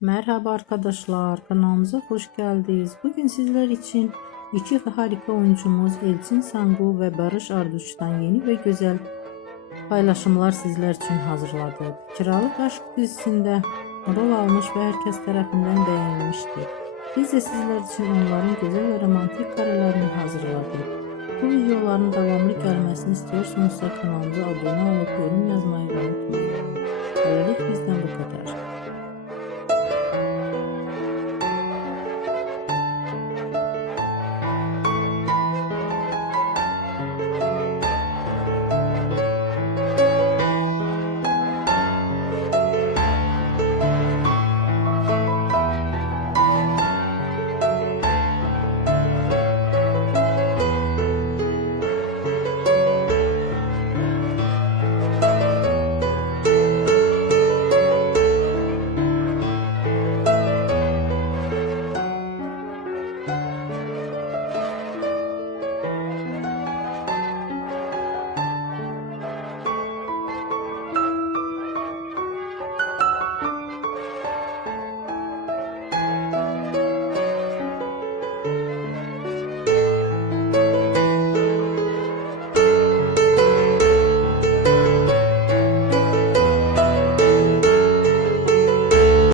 Merhaba arkadaşlar, kanalımıza hoş geldiniz. Bugün sizler için iki harika oyuncumuz Elçin Sangu ve Barış Arduç'tan yeni ve güzel paylaşımlar sizler için hazırladık. Kiralık Aşk dizisinde rol almış ve herkes tarafından beğenilmişti. Biz de sizler için onların güzel ve romantik karelerini hazırladık. Bu videoların devamlı gelmesini istiyorsanız kanalımıza abone olup yorum yazmayı unutmayın. Böylelikle bizden bu kadar.